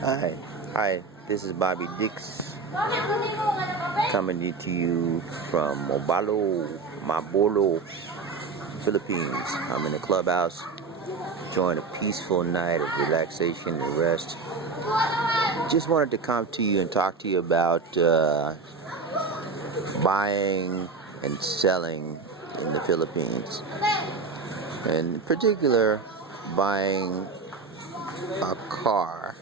Hi, this is Bobby Dix coming to you from Mabolo, Philippines. I'm in the clubhouse enjoying a peaceful night of relaxation and rest. Just wanted to come to you and talk to you about buying and selling in the Philippines. In particular, buying a car.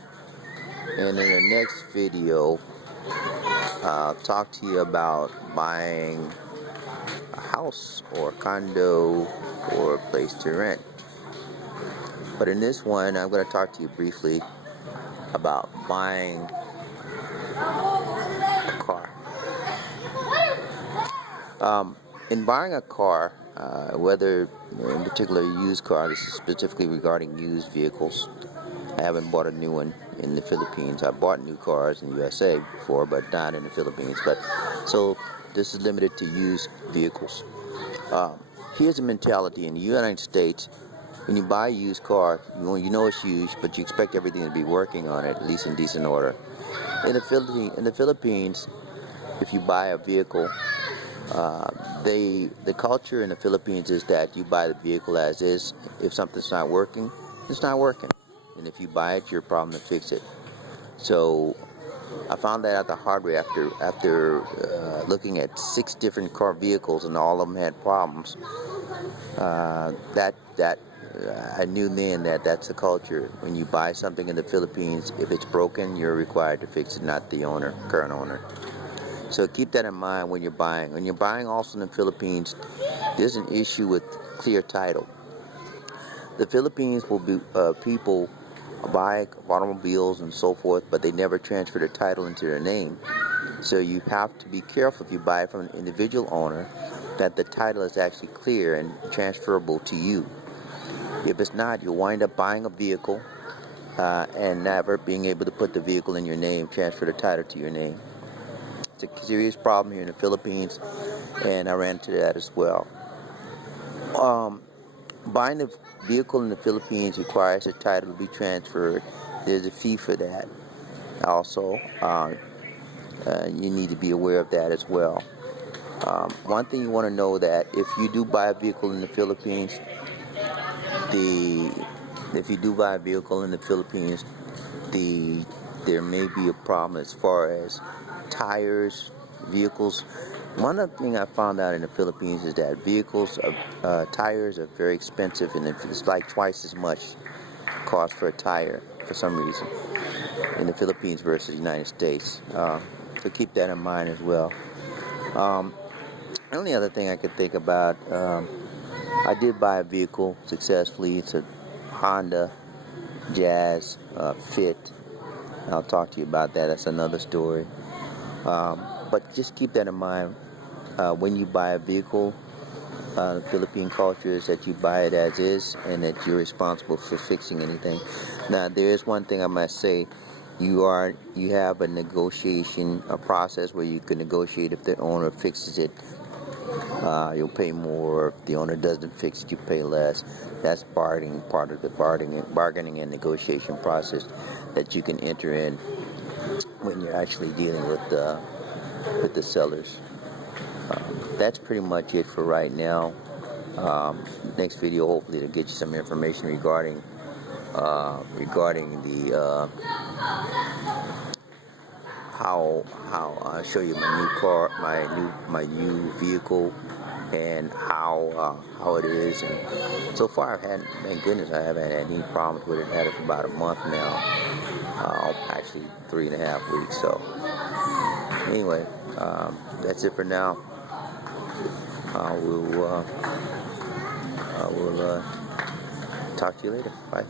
And in the next video, I'll talk to you about buying a house or a condo or a place to rent. But in this one, I'm going to talk to you briefly about buying a car. In buying a car, whether in particular a used car, this is specifically regarding used vehicles. I haven't bought a new one in the Philippines. I bought new cars in the USA before, but not in the Philippines. So this is limited to used vehicles. Here's the mentality in the United States. When you buy a used car, you know it's used, but you expect everything to be working on it, at least in decent order. In the Philippines, if you buy a vehicle, the culture in the Philippines is that you buy the vehicle as is. If something's not working, it's not working. And if you buy it, your problem to fix it. So I found that out the hard way after looking at 6 different car vehicles and all of them had problems. I knew then that that's the culture. When you buy something in the Philippines, if it's broken, you're required to fix it, not the current owner. So keep that in mind when you're buying. When you're buying also in the Philippines, there's an issue with clear title. The Philippines will be people buy automobiles and so forth, but they never transfer the title into their name. So you have to be careful if you buy it from an individual owner that the title is actually clear and transferable to you. If it's not, you'll wind up buying a vehicle and never being able to put the vehicle in your name, transfer the title to your name. It's a serious problem here in the Philippines, and I ran into that as well. Buying a vehicle in the Philippines requires the title to be transferred. There's a fee for that. Also, you need to be aware of that as well. One thing you want to know that if you do buy a vehicle in the Philippines, there may be a problem as far as tires, vehicles. One other thing I found out in the Philippines is that tires are very expensive, and it's like twice as much cost for a tire for some reason in the Philippines versus the United States. So keep that in mind as well. The only other thing I could think about, I did buy a vehicle successfully. It's a Honda Jazz Fit. I'll talk to you about that. That's another story. But just keep that in mind when you buy a vehicle. The Philippine culture is that you buy it as is and that you're responsible for fixing anything. Now, there is one thing I must say. You have a process where you can negotiate. If the owner fixes it, you'll pay more. If the owner doesn't fix it, you pay less. That's part of the bargaining and negotiation process that you can enter in when you're actually dealing with the sellers. That's pretty much it for right now. Next video, hopefully, to get you some information regarding the how I'll show you my new car, my new vehicle, and how it is. And so far, thank goodness, I haven't had any problems with it. I had it for about a month now, actually 3.5 weeks. So anyway, that's it for now. We'll talk to you later. Bye.